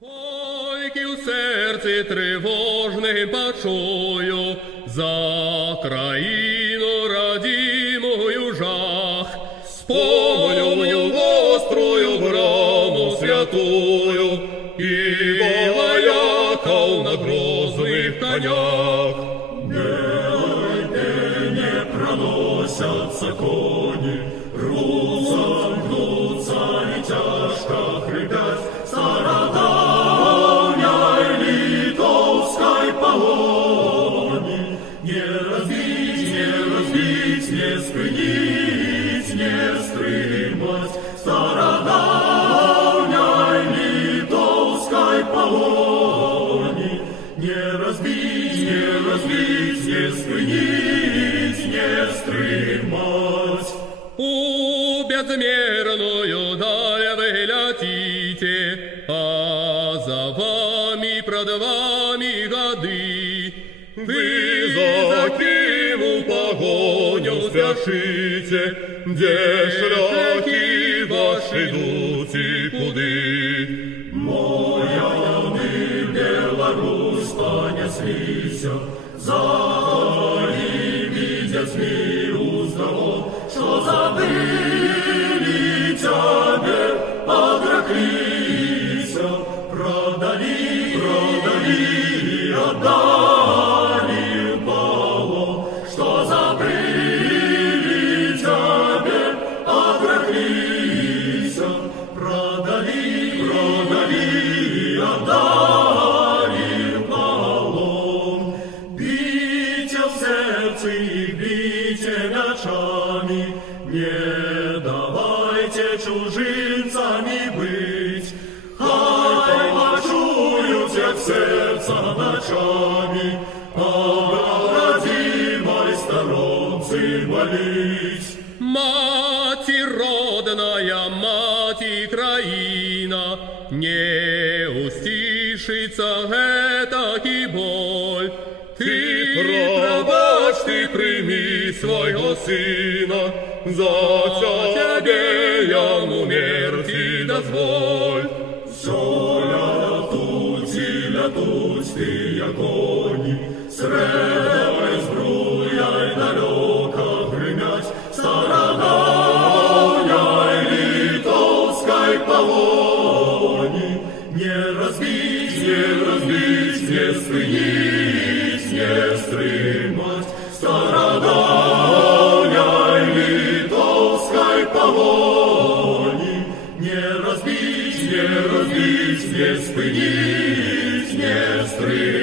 Пойки в серці тривожним почую, за країну радімою жах. Спомню острую браму святую и вояков на грозных конях. Не проносятся кони, гнутся и тяжко хрипят, стародавней литовской погони. Не разбить, не спынить, не стримать стародавней литовской погони. Не разбить, не спынить, не стримать. У безмерную даль вы летите, а за вами, пред вами годы. Вы за кем в погоню спешите, где шляхи ваши идут и куды? Моя Беларусь понеслися, заходи, видят миру здоров, что забыли тебя, подраклися, продали и отдали в полон, что забыли тебя, подраклися, продали и отдали в полон. Бейте в сердце и бейте мечами, не давайте чужинцами быть. Хай почуют всех сердца ночами, о родимой сторонце молить. Мать родная, мать и краина, не устишится этакий боль. Ты пробачь, ты прими своего сына, за тебе я умерти дозволь. Все лятуть ты, кони, средой збруяй далеко гремять, стародавней литовской погони. Не разбить, не спынить, не стримать стародавней литовской погони. Не разбить, не спынить, не стримать.